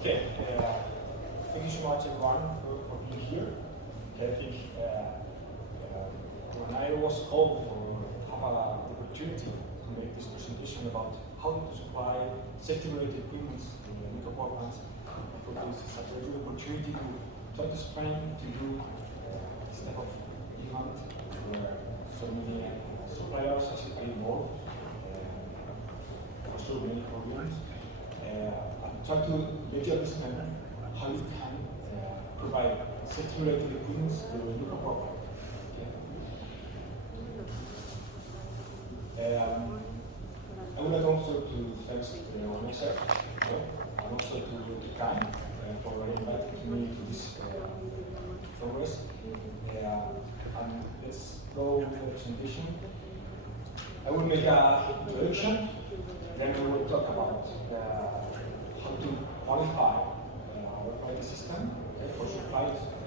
Okay, thank you so much everyone for being here. Okay, I think when I was called for have an opportunity to make this presentation about how to supply safety-related equipment to the nickel power plants, I thought this is a very good opportunity to try to explain to you this type of event where so many suppliers are actually involved, for so many programs. Try to let you understand how you can provide safety-related equipment to the nickel power plant. I would like also to thank myself and also to Kai for inviting me to this congress. And let's go with the presentation. I will make an introduction, then we will talk about how to qualify our quality system for supply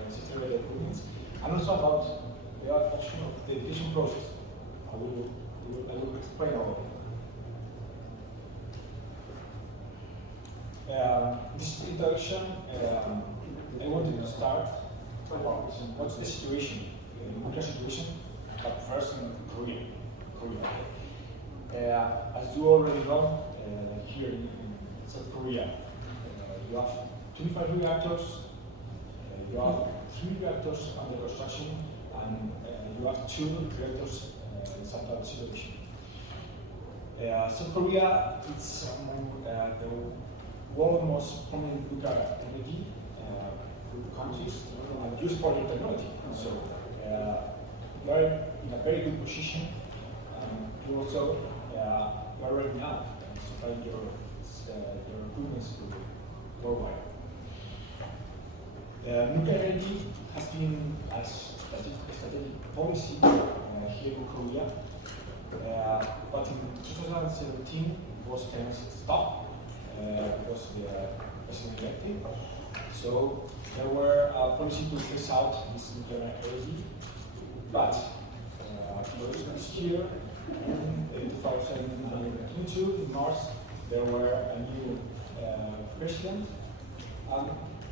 safety-related equipment, and also about the option of the education process. I will explain all of it. This introduction, I wanted to start about what's the situation, the nuclear situation, but first in Korea. As you already know, here in South Korea, you have 25 reactors, you have 3 reactors under construction, and you have 2 reactors in central situation. South Korea is among the world's most prominent nuclear energy countries and use modern technology. So we are in a very good position, and you also are ready now to supply your equipment to worldwide. Nuclear energy has been a strategic policy here in Korea, but in 2017 it was kind of stopped because the president elected. So there were a policy to phase out this nuclear energy, but this year, in 2022, in March, there were a new president, and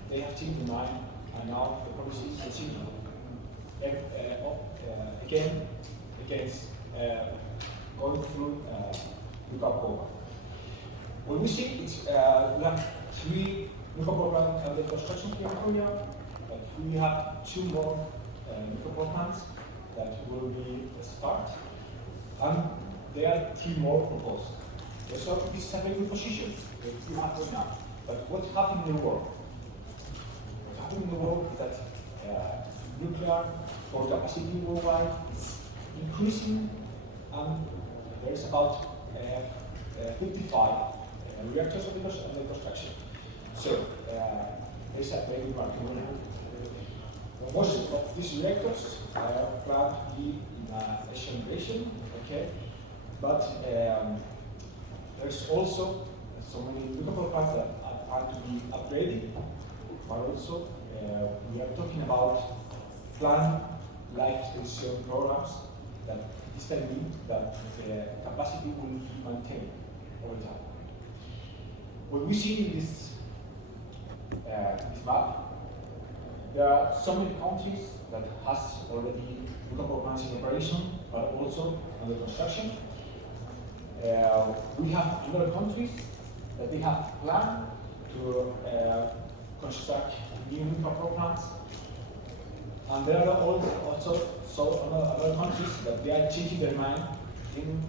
they have changed their mind, and now the policy is continuing again against going through nuclear power. When we see it, we have 3 nuclear power plants under construction here in Korea, but we have 2 more nuclear power plants that will be start, and there are 3 more proposed. So this is a very good position that you have right now. But what's happening in the world? What's happening in the world is that nuclear for capacity worldwide is increasing, and there's about 55 reactors under construction. So there's a very good market. Most of these reactors are planned to be in a Asian region, okay? But there's also so many nuclear plants that are to be upgraded, but also we are talking about planned life extension programs that this can mean that the capacity will be maintained over time. What we see in this map, there are so many countries that has already nuclear power plants in operation, but also under construction. We have other countries that they have planned to construct new nuclear power plants, and there are also other countries that they are changing their mind in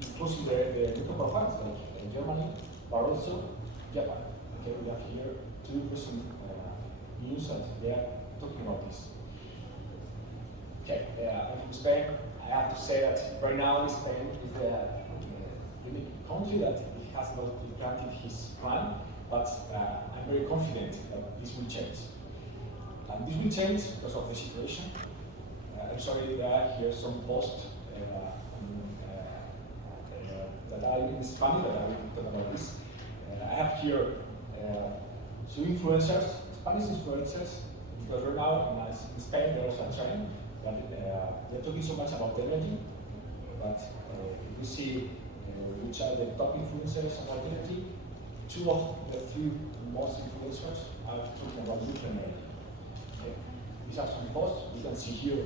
including the nuclear power plants, like Germany, but also Japan. Okay, we have here 2 recent news that they are talking about this. Okay, I'm from Spain. I have to say that right now Spain is the unique country that it has not granted his plan, but I'm very confident that this will change. And this will change because of the situation. I'm sorry that I hear some posts that are in Spanish that I will talk about this. I have here 2 influencers, Spanish influencers, because right now in Spain there is a trend that they're talking so much about energy, but if we see which are the top influencers about energy, two of the three most influencers are talking about nuclear energy. Okay. These are some posts. You can see here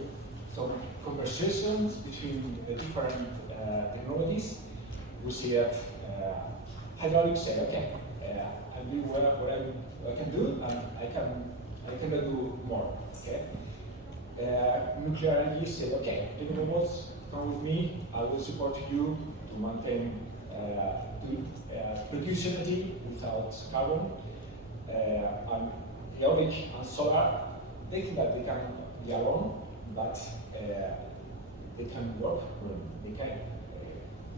some conversations between the different technologies. We see that hydraulics say, okay, I'm doing what I can do, and I can do more. Okay. Nuclear energy say, okay, renewables, come with me. I will support you to maintain, to produce energy without carbon. And eolic and solar, they think that they can be alone, but they can work when they can.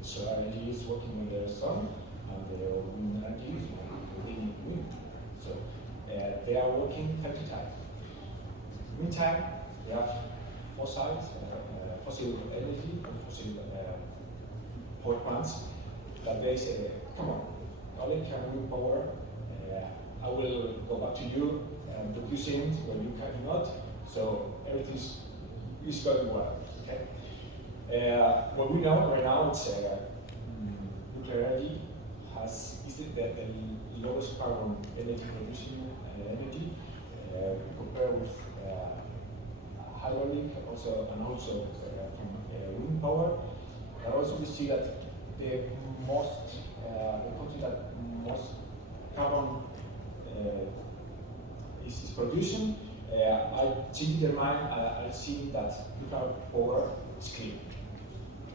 Solar energy is working with the sun, and the wind energy is working with wind. So they are working time to time. Meantime, they have fossil energy, fossil power plants that they say, come on, only can we power. I will go back to you and producing it when you cannot. So everything is going well. Okay. What we know right now, it's nuclear energy is the lowest carbon energy producing energy compared with hydraulic, and also from wind power. Also, we see that the country that most carbon is producing, I change their mind. I see that nuclear power is clean.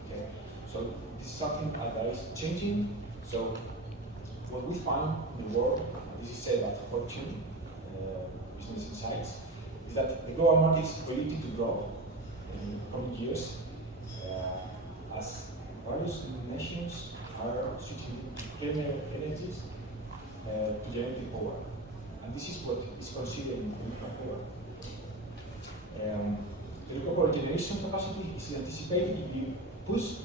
Okay, so this is something that is changing. So what we find in the world, this is said at Fortune Business Insights, is that the global market is predicted to grow in coming years as various nations are switching to cleaner energies to generate power. And this is what is considered in nuclear power. The nuclear power generation capacity is anticipated to be pushed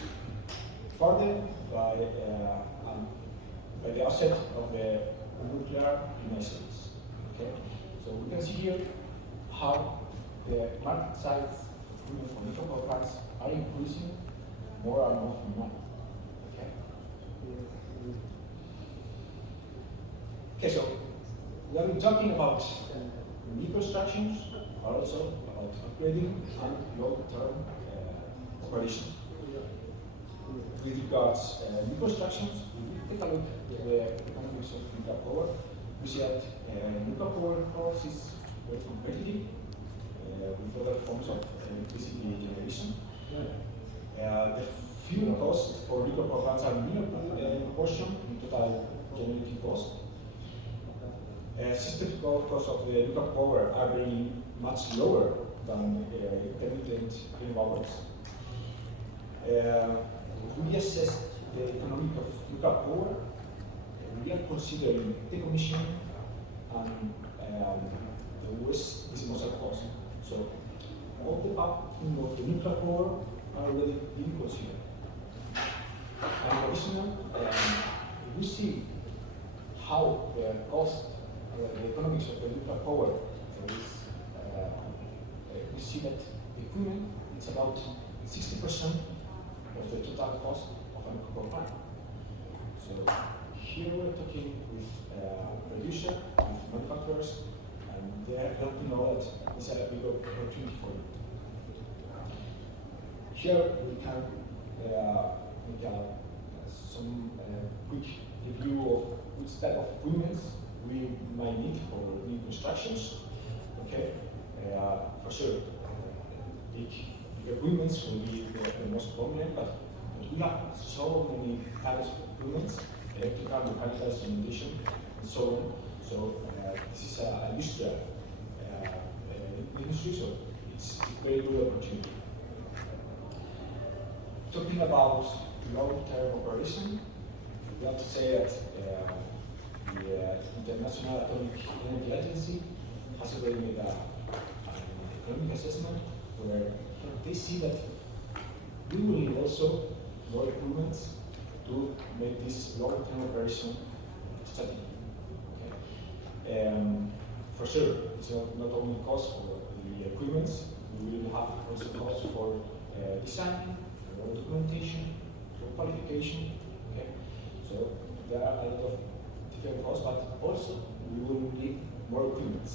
further by the offset of the nuclear emissions. Okay? So we can see here how the market size for nuclear power plants are increasing more and more from now. Okay? Okay, so we have been talking about new constructions, but also about upgrading and long-term operation. With regards new constructions, we take a look at the economics of nuclear power. We see that nuclear power cost is very competitive with other forms of electricity generation. The fuel costs for nuclear power plants are minor proportion in total generating cost. System costs of the nuclear power are very much lower than intermittent renewables. We assess the economic of nuclear power. We are considering decommissioning and the waste disposal cost. So all the upstream of the nuclear power are already being considered. And additionally, we see how the cost, the economics of the nuclear power is. We see that the equipment is about 60% of the total cost of a nuclear power plant. So here we're talking with producer, with manufacturers, and they're helping know that this is a big opportunity for you. Here we can make some quick review of which type of equipment we might need for new constructions. Okay, for sure, big equipment will be the most prominent, but we have so many types of equipment, electrical, mechanical, instrumentation, and so on. So this is an industrial industry, so it's a very good opportunity. Talking about long-term operation, we have to say that the International Atomic Energy Agency has already made an economic assessment where they see that we will need also more improvements to make this long-term operation strategic. Okay? For sure, it's not only cost for the equipment, we will have also cost for design, for documentation, for qualification. Okay? So there are a lot of different costs, but also we will need more equipment.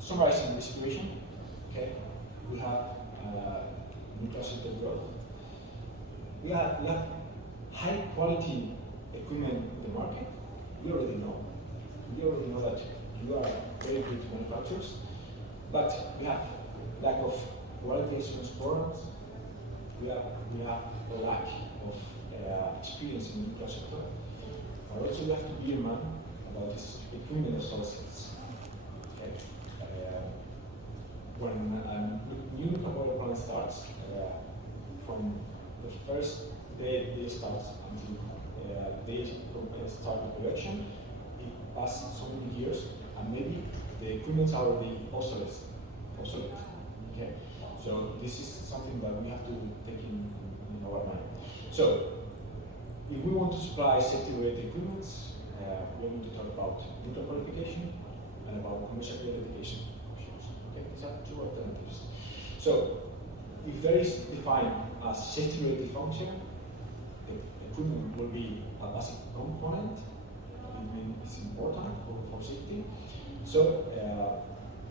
Summarizing the situation, okay, we have nutraceutical growth. We have high quality equipment in the market. We already know. We already know that you are very good manufacturers, but we have lack of quality assurance programs. We have a lack of experience in the nuclear sector. But also we have to be a man about this equipment obsolescence. Okay. When a new nuclear plant starts, from the first day they start until they start the production, it passes so many years, and maybe the equipment are already obsolete. Okay, so this is something that we have to take in our mind. So, if we want to supply safety-related equipment, we need to talk about neutral qualification and about commercial verification options. Okay, these are two alternatives. So, if there is defined as safety-related function, the equipment will be a basic component. It means it's important for safety. So,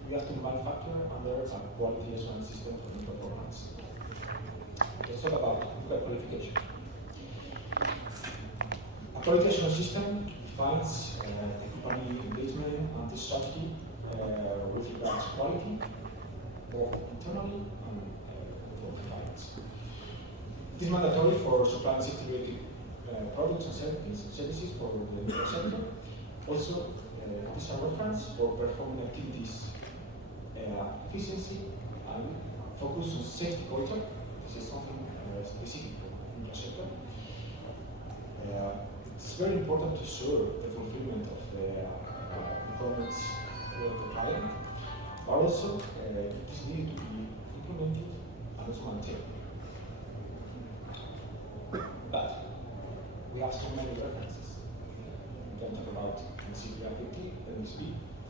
we have to manufacture under a quality assurance system for nuclear programs. Let's talk about nuclear qualification. A quality assurance system defines the company engagement and the strategy with regards to quality, both internally and for the clients. It is mandatory for supplying safety-related products and services for the nuclear sector. Also, it is a reference for performing activities efficiency and focus on safety culture. This is something specific for the nuclear sector. It's very important to ensure the fulfillment of the requirements for the client, but also it is needed to be implemented and also maintained. But we have so many references. We can talk about NCP 50, NSP,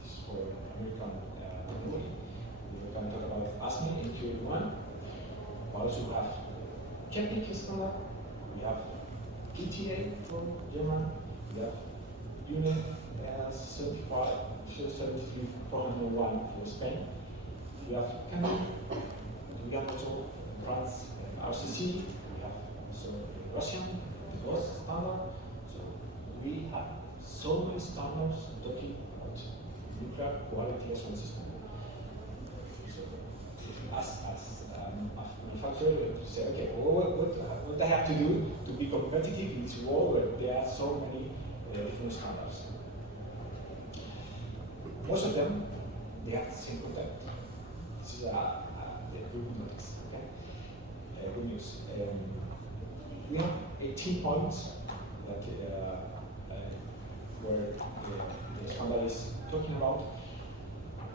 this is for American technology. We can talk about ASME in Q1. We also have Kepler standard. We have ETA from Germany. We have UNE 73401 for Spain. We have Canada. We have also France RCC. We have also Russian DOS standard. So we have so many standards talking about nuclear quality assurance system. So as a manufacturer, to say, okay, what I have to do to be competitive in this world where there are so many different standards. Most of them, they have the same content. This is the good notice, okay? Good news. We have 18 points that where the standard is talking about.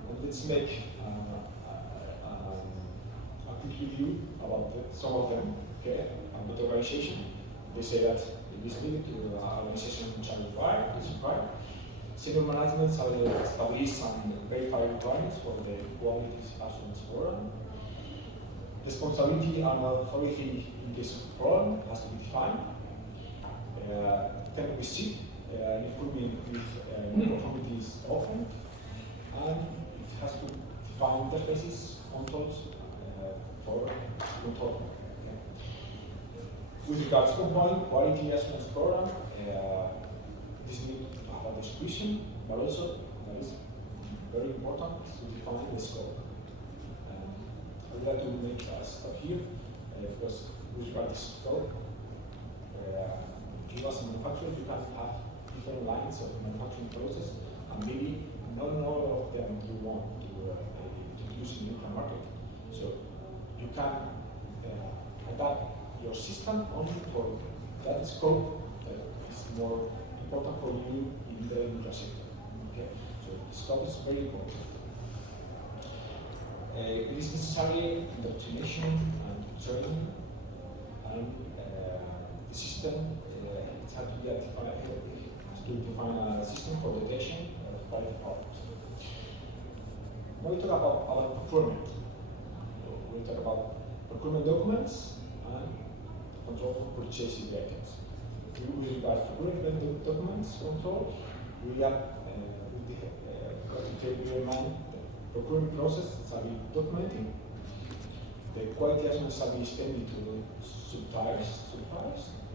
And let's make a quick review about some of them. Okay, about the organization. They say that the visibility to organization which are required is required. Senior management shall establish some verified requirements for the quality assurance forum. Responsibility and authority in case of problem has to be defined. Can we see improvement with non-conformities often, and it has to define interfaces, controls for control. Okay. With regards to quality assurance program, this needs to have a description, but also that is very important to define the scope. I would like to make a stop here because with regards to scope, you as a manufacturer, you can have different lines of manufacturing process, and maybe not all of them you want to use in the market. So you can adapt your system only for that scope that is more important for you in the nuclear sector. Okay, so the scope is very important. It is necessary indoctrination and training, and the system has to define a system for detection of quality problems. Now we talk about our procurement. We talk about procurement documents and control for purchasing items. with regard to current documents control, we have got to take in mind the procurement process shall be documented. The quality assurance shall be extended to suppliers.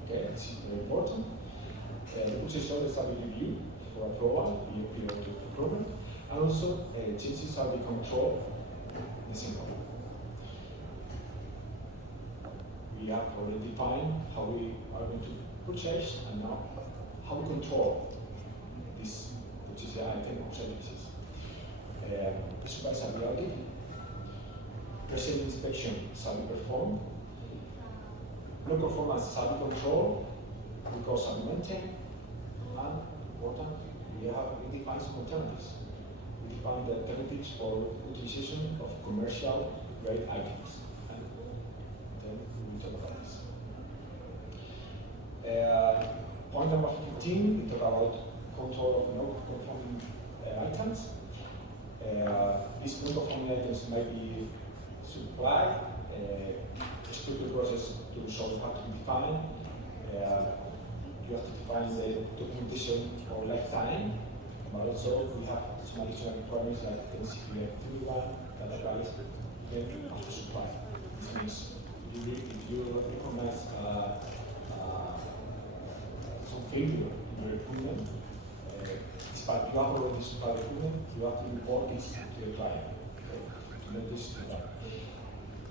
Okay, this is very important. The purchase order shall be reviewed for approval in the period of procurement, and also changes shall be controlled in the same way. We have already defined how we are going to purchase and now how we control this purchase item or services. Supplies shall be audited. Present inspection shall be performed. No performance shall be controlled. Records shall be maintained. And important, we define some alternatives. We define the alternatives for utilization of commercial grade items. And then we will talk about this. Point number 15, we talk about control of non-conforming items. These non-conforming items might be supplied, structural process to show how to define. You have to define the documentation for lifetime, but also we have some additional requirements like NCPA 31 that applies then after supply. This means if you recognize some failure in your equipment, despite you have already supplied equipment, you have to report this to the client. Okay? To make this to the client.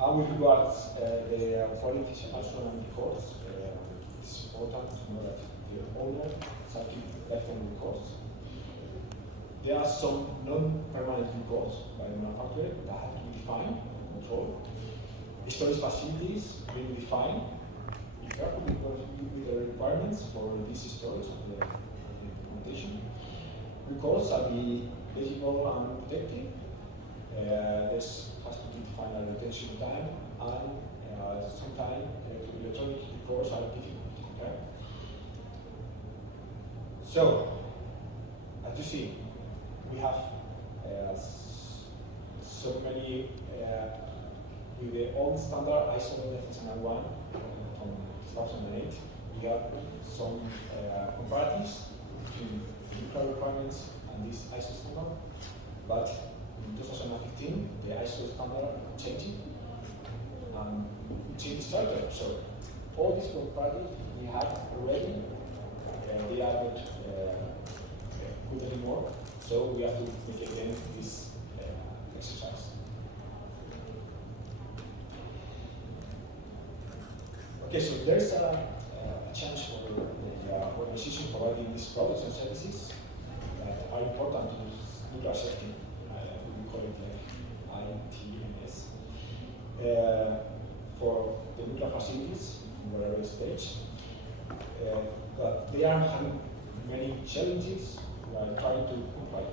With regards the quality assurance records, it's important to know that the owner shall keep lifetime records. There are some non-permanent records by the manufacturer that have to be defined and controlled. Storage facilities being defined. Be careful with the requirements for this storage of the documentation. Records shall be legible and protected. This has to be defined at retention time, and sometimes electronic records are difficult to compare. So, as you see, we have so many, with the old standard ISO 14001 from 2008, we have some comparatives between the requirements and this ISO standard, but in 2015, the ISO standard changed and changed started. So all these comparatives we have already, they are not good anymore. So we have to make again this exercise. Okay, so there's a chance for the organization providing these products and services that are important to nuclear safety. We call it like ITMS. For the nuclear facilities, whatever stage. But they are having many challenges while trying to comply.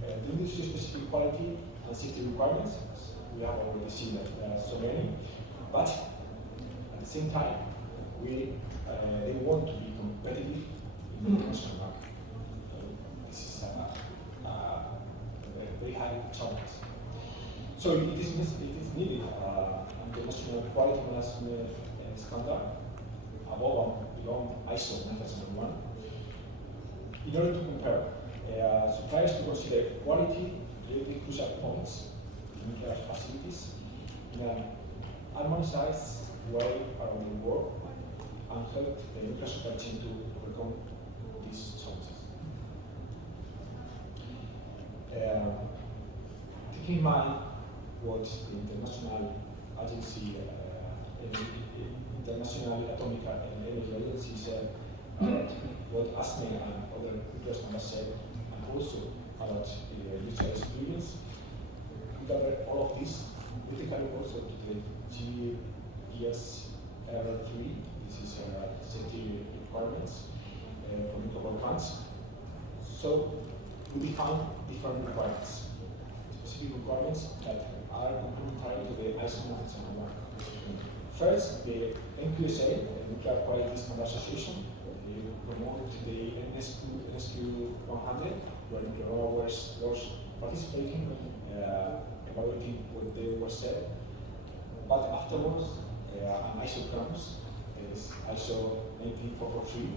The industry-specific quality and safety requirements, we have already seen that there are so many, but at the same time, they want to be competitive in the international market. This is a very high challenge. So it is needed international quality management standard above and beyond ISO 9001 in order to compare suppliers to consider quality really crucial points in nuclear facilities in an harmonized way around the world and help the nuclear supply chain to overcome these challenges. Keep in mind what the International Agency, International Atomic Energy Agency said, what ASME and other nuclear standards said, and also about the user experience. We cover all of this. We take a look also to the GSR3. This is safety requirements for nuclear power plants. So we define different requirements, specific requirements that are complementary to the ISO 9001. First, the NQSA, the Nuclear Quality Standard Association, promoted the NSQ 100, where nuclear was participating, evaluating what they were said. But afterwards, an ISO comes, is ISO 19443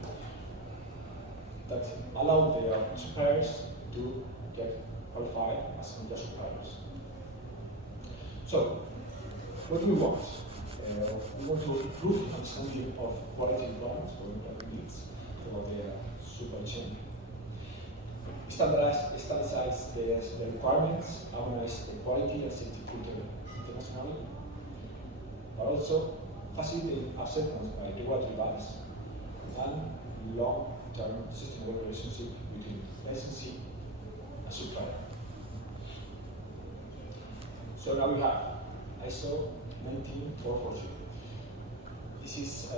that allow the suppliers to get qualified as Nuclear suppliers. So, what do we want? We want to improve the understanding of quality requirements for nuclear needs throughout the supply chain. Standardize the requirements, harmonize the quality and safety culture internationally, but also facilitate acceptance by regulatory bodies and long-term sustainable relationship between licensee and supplier. So now we have ISO 19443. This is a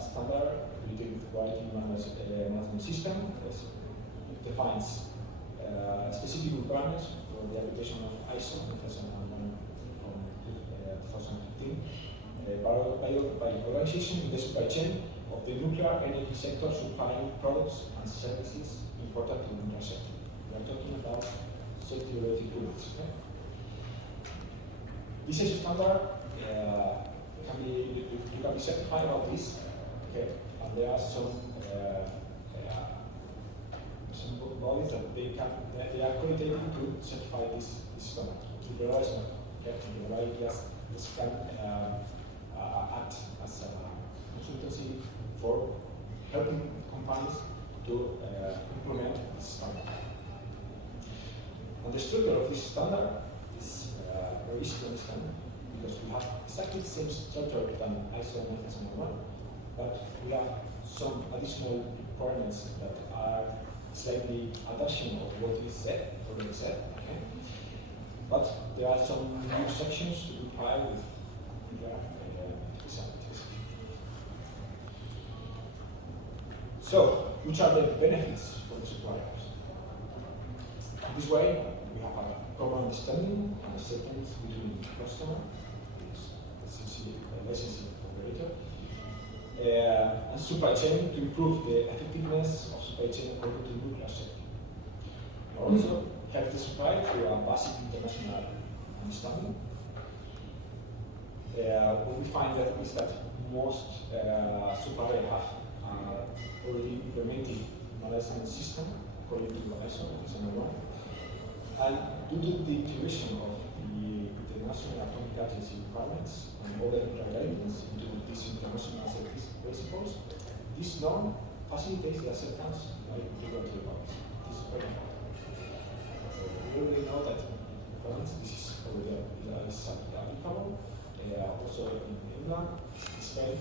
standard related with quality management system. It defines specific requirements for the application of ISO 9001 from 2015 by organization in the supply chain of the nuclear energy sector supplying products and services important to the nuclear sector. We are talking about safety-related goods. Okay? This is a standard. You can be certified about this. Okay, and there are some bodies that they are accredited to certify this standard. The Verizon, okay, the Verizon just can act as a consultancy for helping companies to implement this standard. And the structure of this standard is very easy to understand because we have exactly the same structure than ISO 9001, but we have some additional requirements that are slightly adaptation of what is said, already said. Okay? But there are some new sections to comply with facilities. So, which are the benefits for the suppliers? In this way, we have a common understanding and acceptance between the customer, licensing operator, and supply chain to improve the effectiveness of supply chain according to the nuclear sector. Also, help the supplier through a basic international understanding. What we find that is that most suppliers have already implemented management system according to ISO 9001. And due to the integration of the International Atomic Agency requirements and other guidelines into these international safety principles, this norm facilitates the acceptance by regulatory bodies. This is very important. We already know that in France this is already applicable. Also in England, in Spain,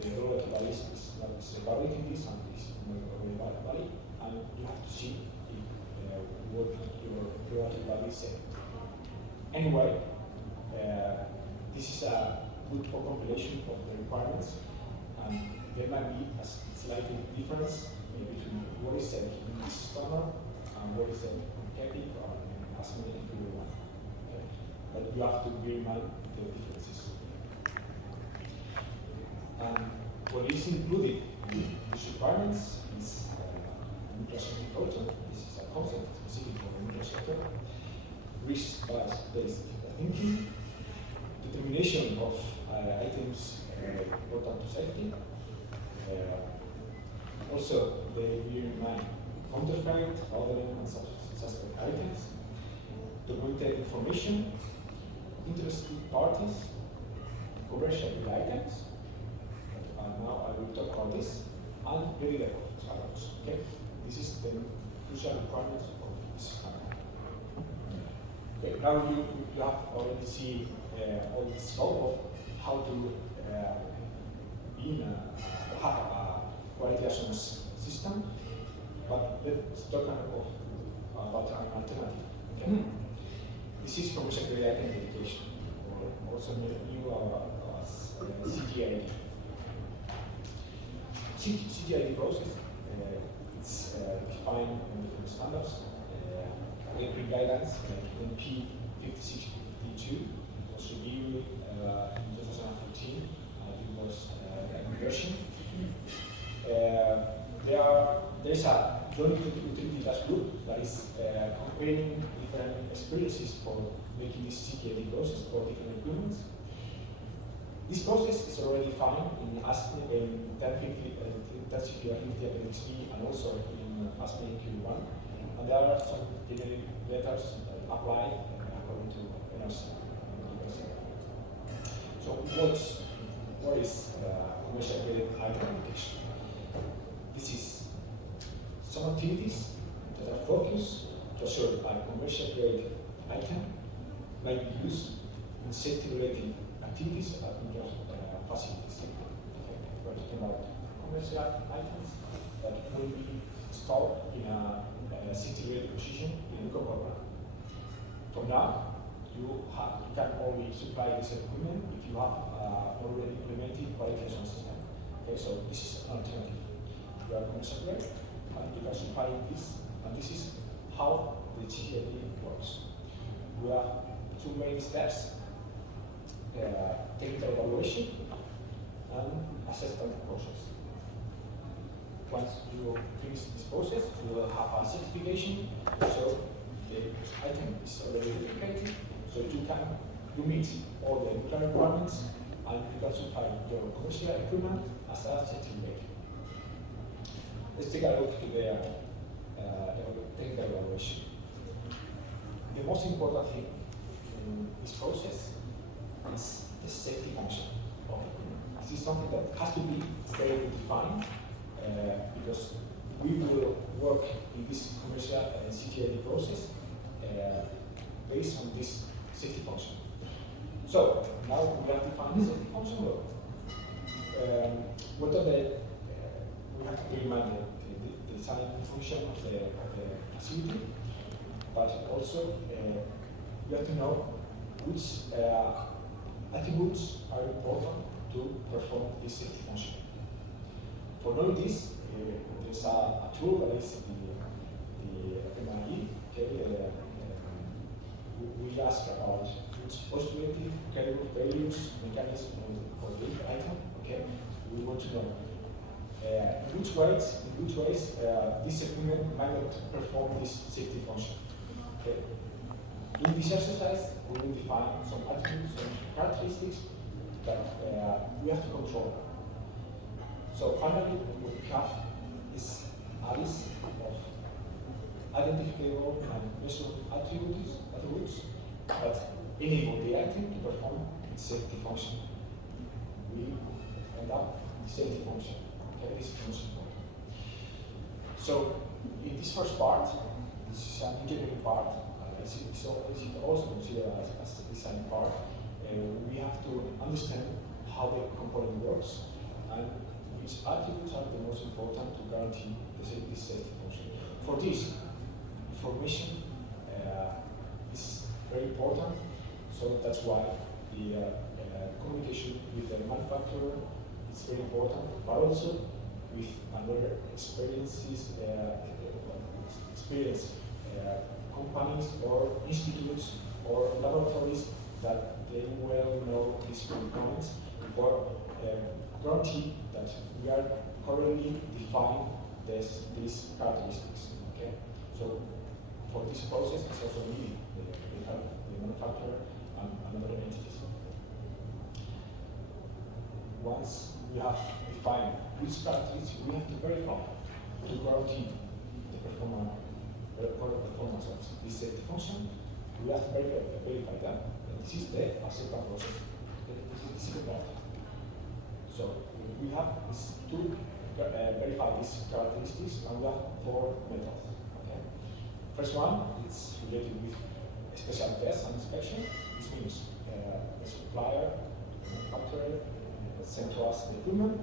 the regulatory bodies is not evaluating this and is not valid, and you have to see what your regulatory body say. Anyway, this is a good compilation of the requirements, and there might be a slight difference between what is said in this standard and what is said in CAPIC or in ASME Imperial 1. Okay? But you have to bear in mind the differences. And what is included in these requirements is nuclear safety culture. This is a concept specific for the nuclear sector. Risk-based thinking, determination of items important to safety. Also, they bear in mind counterfeit, ordering, and suspect items, documented information, interested parties, commercial items. Now I will talk about this, and very level standards. Okay, this is the crucial requirements of this standard. Okay, now you have already seen all the scope of how to have a quality assurance system, but let's talk about an alternative. Okay? This is commercial grade identification, or also new as CGID. CGID process, it's defined in different standards. Every guidance, like NP 5652, was reviewed in 2014. It was a version. There's a joint utility task group that is comparing different experiences for making this CGID process for different equipments. This process is already defined in ASME in 1050 Appendix B and also in ASME Q1. And there are some generic letters that apply according to NRC. So what is commercial grade item application? This is some activities that are focused to assure a commercial grade item might be used in safety-related activities at industrial facilities. Okay. We're talking about commercial items that will be stored in a safety-related position in a program. From now, you can only supply this equipment if you have already implemented quality assurance system. Okay, so this is an alternative. You are commercial grade, and you can supply this, and this is how the GCLD works. We have two main steps: technical evaluation and assessment process. Once you finish this process, you will have a certification, so the item is already certificated, so you meet all the requirements, and you can supply your commercial equipment as a certificate. Let's take a look to the technical evaluation. The most important thing in this process is the safety function of the equipment. This is something that has to be very defined because we will work in this commercial CTLD process based on this safety function. So now we have defined the safety function. What are we have to remind the design function of the facility, but also we have to know which attributes are important to perform this safety function. For knowing this, there's a tool that is the FMIE. Okay, we ask about which postulative, credible values, mechanism for the item. Okay, we want to know in which ways this equipment might not perform this safety function. Okay. In this exercise, we will define some attributes, some characteristics that we have to control. So finally, what we have is a list of identifiable and measurable attributes that enable the item to perform its safety function. We end up with safety function. Okay, this is most important. So in this first part, this is an engineering part. It's also considered as a design part. We have to understand how the component works and which attributes are the most important to guarantee this safety function. For this, information is very important, so that's why the communication with the manufacturer is very important, but also with other experienced companies or institutes or laboratories that they well know these components for guarantee that we are correctly defining these characteristics. Okay, so for this process, it's also needed the manufacturer and other entities. Once we have defined which characteristics we have to verify to guarantee the performance of this safety function, we have to verify that. And this is the acceptance process. This is the second part. So we have these two verify these characteristics, and we have 4 methods. Okay. First one is related with special tests and inspection. This means the supplier, manufacturer, send to us the equipment,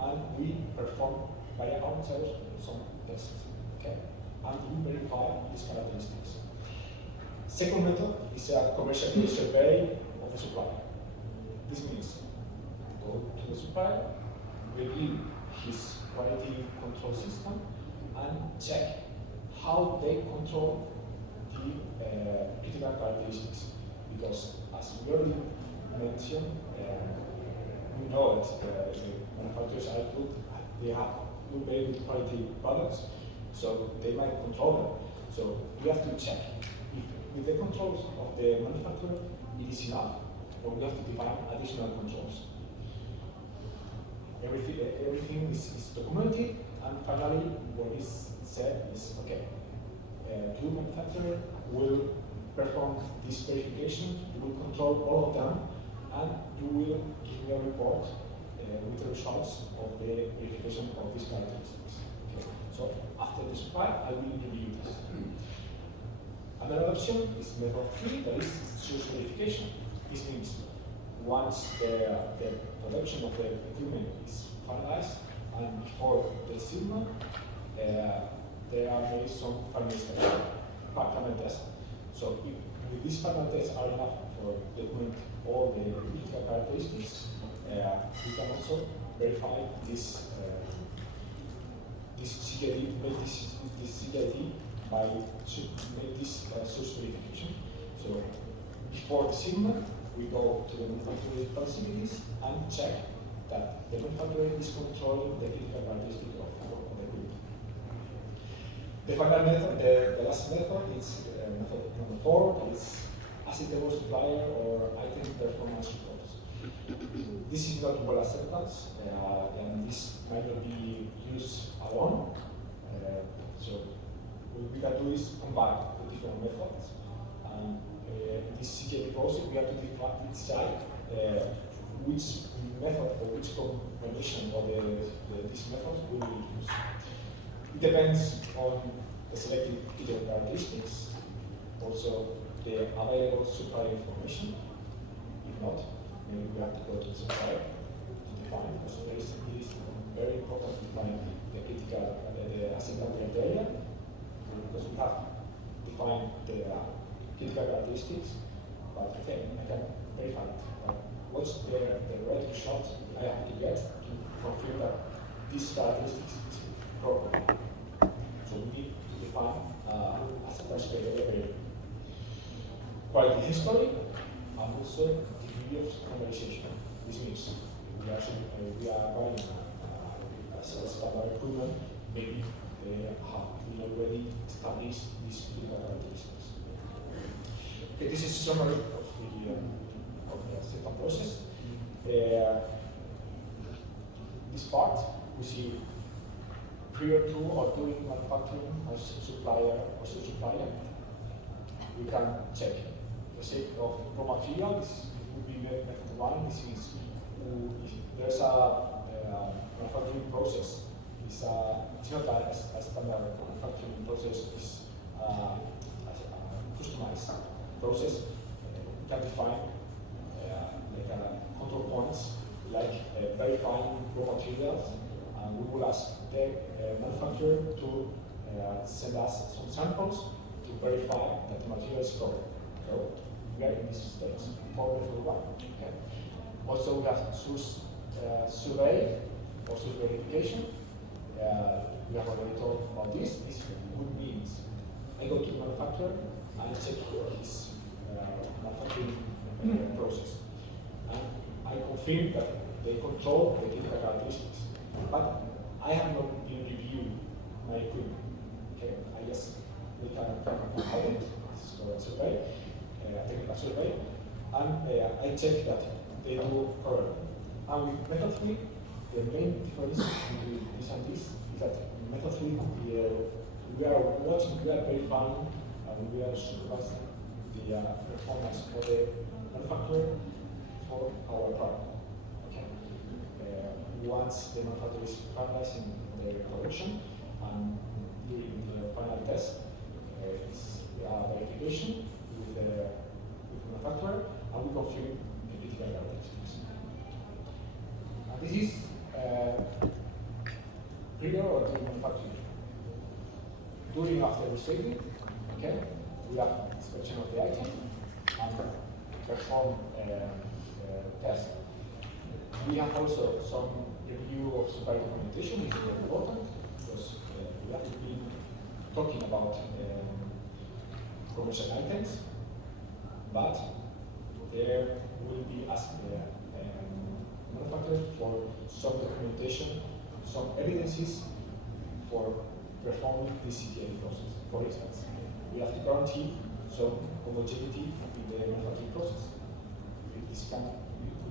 and we perform by ourselves some tests. Okay, and we verify these characteristics. Second method is a commercial survey of the supplier. This means go to the supplier, review his quality control system, and check how they control the critical characteristics. Because as we already mentioned, we know that the manufacturers are good, they have very good quality products, so they might control them. So we have to check if with the controls of the manufacturer it is enough, or we have to define additional controls. everything is documented, and finally, what is said is okay. Your manufacturer will perform this verification. You will control all of them, and you will give me a report with the results of the verification of these characteristics. Okay. So after the supply, I will review this. Another option is method 3, that is source verification. This means once the production of the equipment is finalized and before the shipment, there are maybe some final tests. So if these final tests are enough for document all the critical characteristics, we can also verify this CKD, make this CKD by make this source verification. So before the shipment, we go to the manufacturing facilities and check that the manufacturer is controlling the critical characteristics of the equipment. The final method, the last method, is method number 4, that is acceptable supplier or item performance reports. This is not well accepted, and this might not be used alone. So what we can do is combine the different methods. And in this CKD process, we have to decide which method or which combination of these methods we will use. It depends on the selected critical characteristics, also the available supply information. If not, maybe we have to go to the supplier to define, because it is very important to define the critical, the acceptable criteria, because we have defined the critical characteristics, but okay, I can verify it. What's the right result I have to get to confirm that these characteristics is proper? So we need to define acceptance criteria, quality history, and also degree of standardization. This means we are buying a standard equipment, maybe they have already established these critical characteristics. Okay, this is a summary of the second process. This part we see prior to or during manufacturing as supplier or supplier. We can check the state of raw material. This would be method 1. This is if there's a manufacturing process. It's not a standard manufacturing process. It's a customized process. We can define control points like verifying raw materials, and we will ask the manufacturer to send us some samples to verify that the material is correct. So we are in this stage for method 1. Okay. Also, we have source survey or source verification. We have already talked about this. This would mean I go to the manufacturer and check his manufacturing process. And I confirm that they control the critical characteristics. But I have not been reviewed my equipment. Okay, I guess we can audit, so a survey, a technical survey, and I check that they do correctly. And with method 3, the main difference between this and this is that in method 3 we are watching, we are verifying, and we are supervising the performance of the manufacturer for our product. Okay. Once the manufacturer is finalizing the production and during the final test, it's verification with the manufacturer, and we confirm the critical characteristics. And this is prior or during manufacturing. During after receiving, okay, we have inspection of the item and perform test. We have also some review of supply documentation, which is very important because we have to be talking about commercial items, but there will be asked the manufacturer for some documentation, some evidences for performing the CKD process. For instance, we have to guarantee some homogeneity in the manufacturing process. We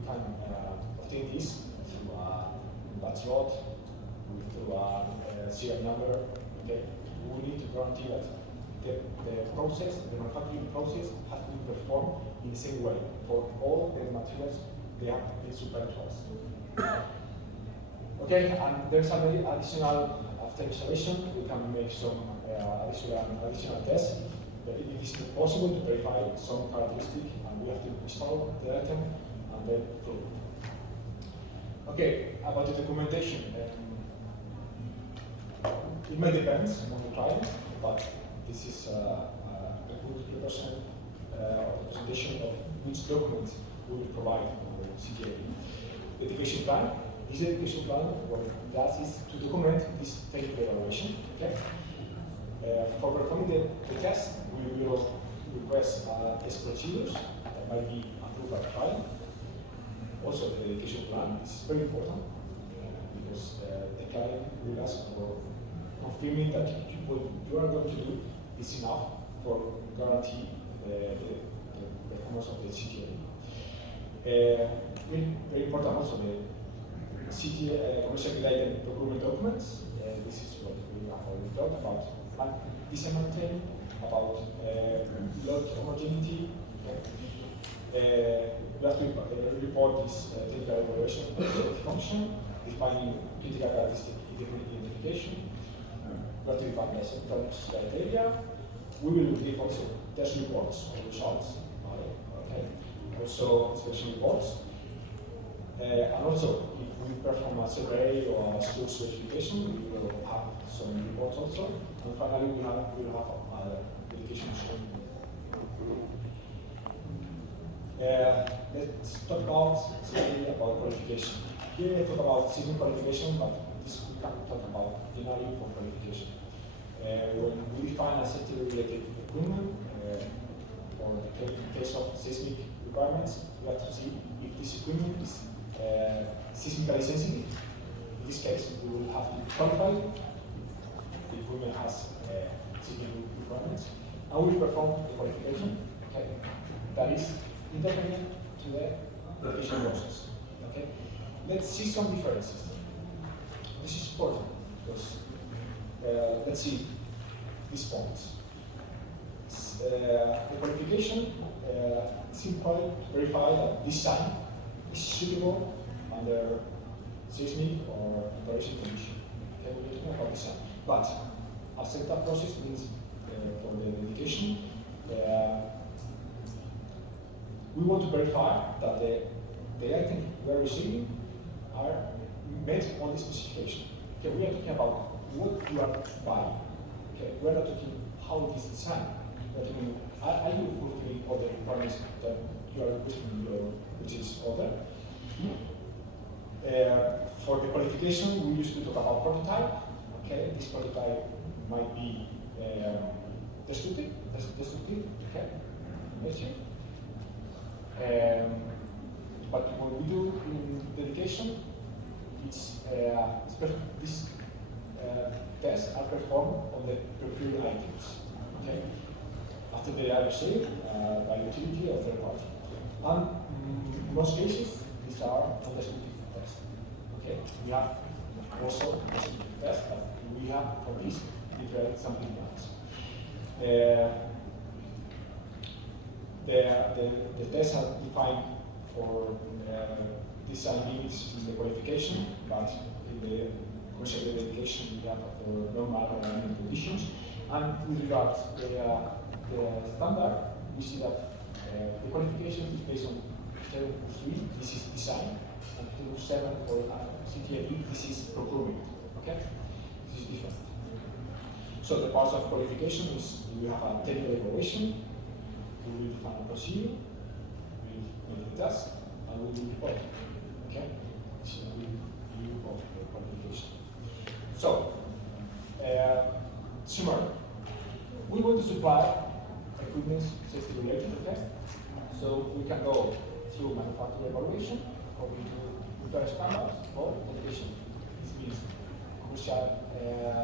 can obtain this through batch lot, through a serial number. Okay, we need to guarantee that the process, the manufacturing process, has been performed in the same way for all the materials they have been supplied to us. Okay, and there's a very additional, after installation, we can make some additional tests. But it is possible to verify some characteristic, and we have to install the item and then prove it. Okay, about the documentation. It may depend on the client, but this is a good representation of which document we will provide for CTA. The education plan. This education plan, what it does is to document this technical evaluation. Okay. For performing the test, we will request test procedures that might be approved by the client. Also, the education plan is very important because the client will ask for confirming that what you are going to do is enough for guarantee the performance of the CTA. Very important also the CTA commercial item procurement documents. This is what we have already talked about. And design maintain, about lot homogeneity. We have to report this technical evaluation of the function, defining critical characteristic identification. We have to define the acceptance criteria. We will give also test reports or results. Okay. Also inspection reports. And also, if we perform a survey or a school certification, we will have some reports also. And finally, we will have other dedications. Let's talk about qualification. Here I talk about system qualification, but this we can talk about generally for qualification. When we define a safety-related equipment, for the case of seismic requirements, we have to see if this equipment is seismically sensitive. In this case, we will have to qualify if the equipment has seismic requirements, and we perform the qualification. Okay, that is independent to the qualification process. Okay, let's see some differences. This is important because let's see these points. The qualification simply verify that this sign is suitable under seismic or operation condition. Okay, we're talking about design. But acceptance process means for the dedication, we want to verify that the items we are receiving are met on this specification. Okay, we are talking about what you are buying. Okay, we are not talking how it is designed. We are talking, are you fulfilling all the requirements that you are requesting in your purchase order? For the qualification, we used to talk about prototype. Okay, this prototype might be destructive. Okay, but what we do in dedication, it's this tests are performed on the procured items. Okay, after they are received by utility or third party, and in most cases these are non-destructive tests. Okay, we have also destructive tests, but we have for these different sampling plans. The tests are defined for design limits in the qualification, but in the commercial dedication we have for normal alignment conditions. And with regard to the standard, we see that the qualification is based on 10.3, this is design, and 2.7 for CTAD, this is procurement. Okay? This is different. So the parts of qualification is we have a technical evaluation, we will define a procedure, we will make the test, and we will report. Okay? So we report the qualification. So, summary. We want to supply equipment safety related, okay? So we can go through manufacturer evaluation, or we do repair standards, or qualification. This means commercial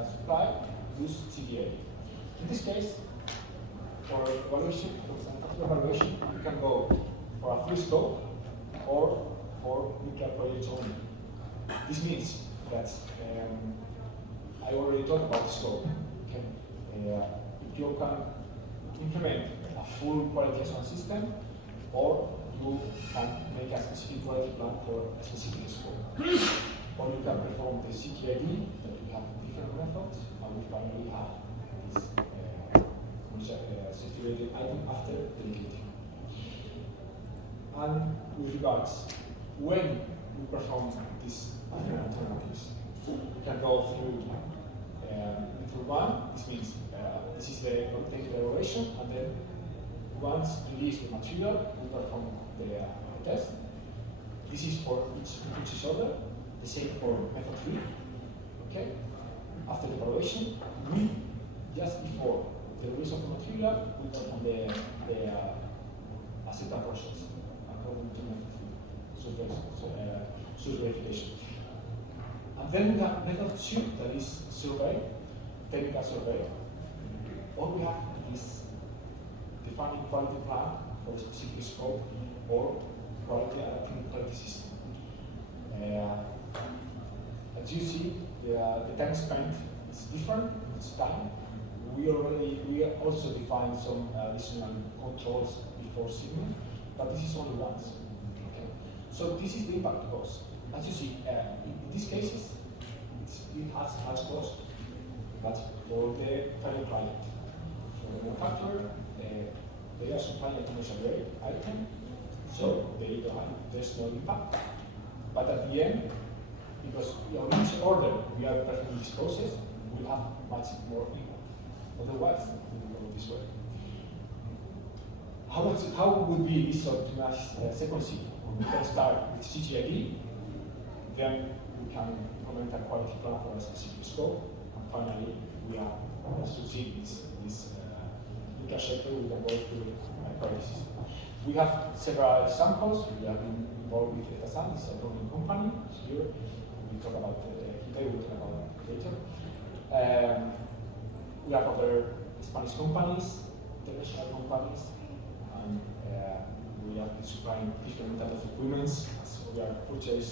supply, use CTA. In this case, for evaluation, for manufacturer evaluation, you can go for a full scope or for nuclear projects only. This means that I already talked about the scope. Okay? If you can implement a full quality assurance system, or you can make a specific quality plan for a specific scope. Or you can perform the CTID, that we have different methods, and we finally have this safety-rated item after delegation. And with regards, when we perform these different alternatives, we can go through one. This means this is the take evaluation, and then once release the material, we perform the test. This is for each other. The same for method 3. Okay. After the evaluation, we just before the release of the material, we perform the acceptance process according to method 3. So verification. And then we have method 2, that is survey, technical survey. All we have is defining quality plan for a specific scope or quality system. As you see, the time spent is different. It's time. We also define some additional controls before signaling, but this is only once. Okay. So this is the impact cost. As you see, in these cases, it has high cost, but for the final client, for the manufacturer, they are supplying a commercial grade item, so there's no impact. But at the end, because on each order we are performing this process, we have much more impact. Otherwise, we will go this way. How would be this optimized sequencing? We can start with CTID, then we can implement a quality plan for a specific scope, and finally, we are to see this infrastructure we can go through quality system. We have several examples. We have been involved with Etasan, this is a growing company. Here, we talk about Hitae, we'll talk about later. We have other Spanish companies, international companies, and we have been supplying different types of equipment as we are purchase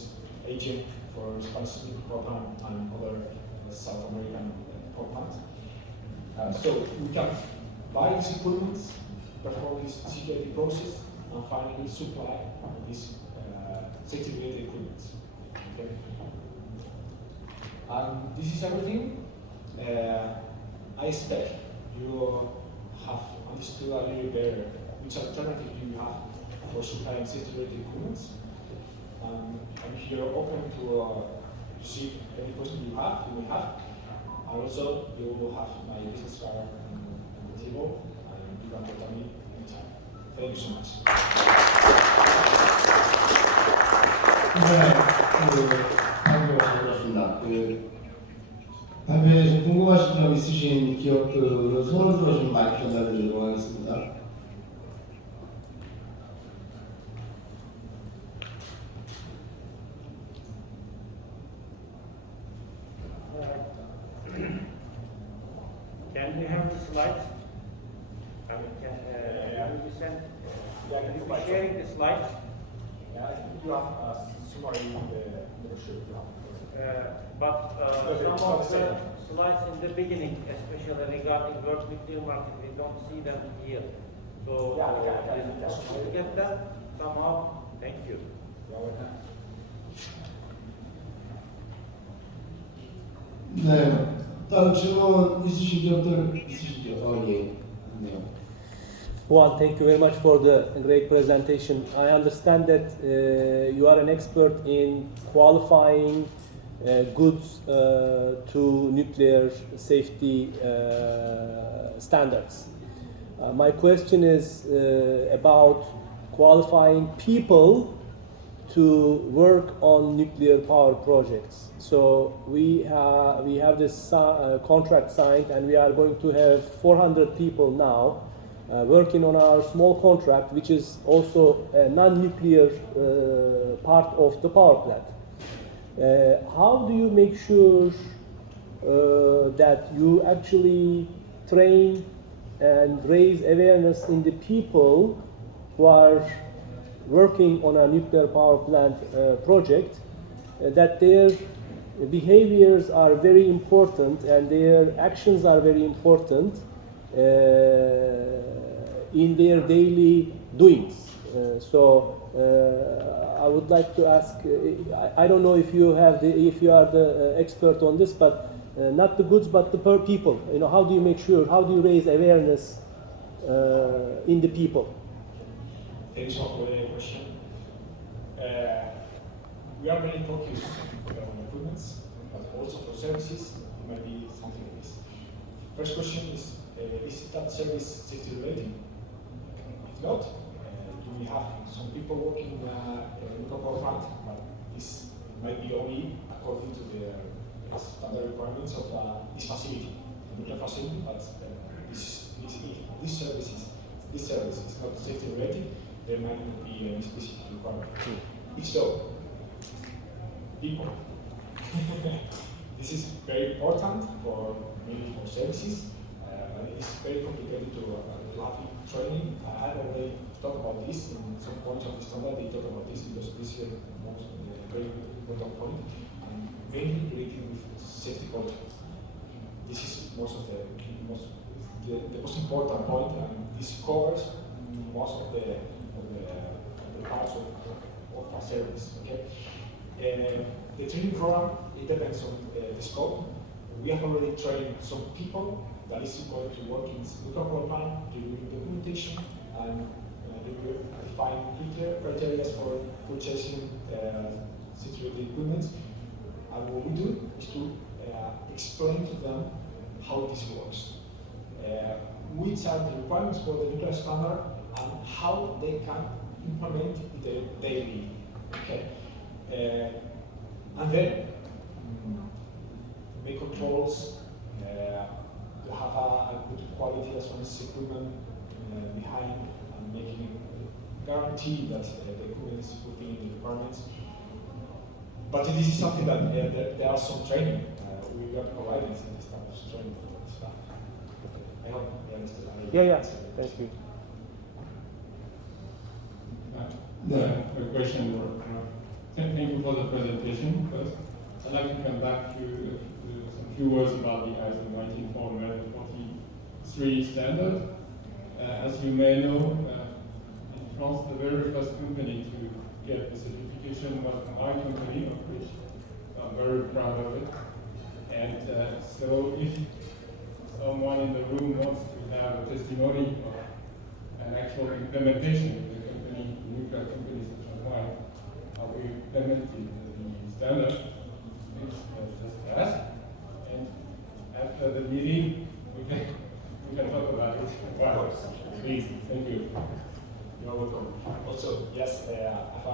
agent for Spanish program and other South American programs. So we can buy these equipment, perform this security process, and finally supply this safety-related equipment. Okay. And this is everything. I expect you have understood a little better which alternative you have for supplying safety-related equipment. I'm here open to receive any question you may have. And also, you will have my business card on the table, and you can contact me anytime. Thank you so much. 반갑습니다. 발표에서 궁금하신 점 있으신 기업들은 손을 들어주시면 마이크 전달드리도록 하겠습니다. Can we have the slides? I mean, can we send? Yeah, can you be sharing the slides? Yeah, I think you have a summary in the brochure. But some of the slides in the beginning, especially regarding World Nuclear Market, we don't see them here. So Yeah, I can get them somehow. Thank you. You're welcome. 네, 다른 질문 있으신 기업들 있으시죠? 예, 네. Juan, thank you very much for the great presentation. I understand that you are an expert in qualifying goods to nuclear safety standards. My question is about qualifying people to work on nuclear power projects. So we have this contract signed, and we are going to have 400 people now working on our small contract, which is also a non-nuclear part of the power plant. How do you make sure that you actually train and raise awareness in the people who are working on a nuclear power plant project, that their behaviors are very important and their actions are very important in their daily doings. I would like to ask. I don't know if you are the expert on this, but not the goods, but the people. You know, how do you make sure? How do you raise awareness in the people? Thanks for the question. We are very focused on improvements, but also for services, it might be something like this. First question is that service safety related? If not, do we have some people working in a nuclear power plant, but this might be only according to the standard requirements of this facility, the nuclear facility, but this service is not safety related, there might not be a specific requirement. If so, people. This is very important mainly for services, but it is very complicated to have training. I already talked about this in some points of the standard. They talk about this because this is the most very important point, and mainly related with safety culture. This is the most important point, and this covers most of the parts of our service. Okay. The training program, it depends on the scope. We have already trained some people that is going to work in nuclear power plant, reviewing documentation, and define criteria for purchasing security equipment. And what we do is to explain to them how this works, which are the requirements for the nuclear standard, and how they can implement it daily. Okay. And then make controls, to have a good quality as well as equipment behind, and making guarantee that the equipment is fulfilling the requirements. But this is something that there are some training. We are providing this type of training for staff. I hope you understood. Yeah. Thank you. A question. Thank you for the presentation. First, I'd like to come back to some few words about the ISO 19443 standard. As you may know, in France, the very first company to get the certification was my company, of which I'm very proud of it. And so if someone in the room wants to have a testimony or an actual implementation of the company, nuclear company such as mine, how we implemented the standard, please just ask. And after the meeting, we can talk about it. Wow. Please, thank you. You're welcome. Also, yes, I have a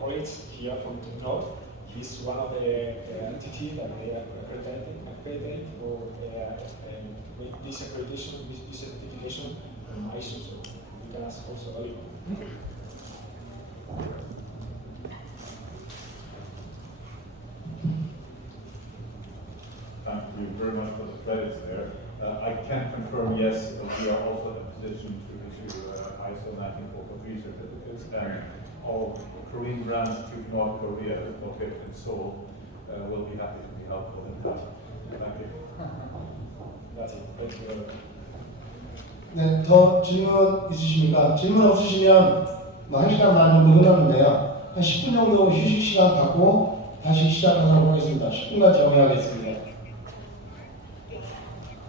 colleague here from Technod. He's one of the entities that they are accredited for this accreditation, this certification from ISO. So you can ask also Ali. Thank you very much for the credits there. I can confirm, yes, we are also in a position to issue ISO 19443 certificates, and our Korean branch to North Korea, located in Seoul, will be happy to be helpful in that. Thank you. That's it. Thank you. 네, 더 질문 있으십니까? 질문 없으시면 뭐 1시간 반 정도 끝났는데요. 한 10분 정도 휴식 시간 갖고 다시 시작하도록 하겠습니다. 10분간 정리하겠습니다.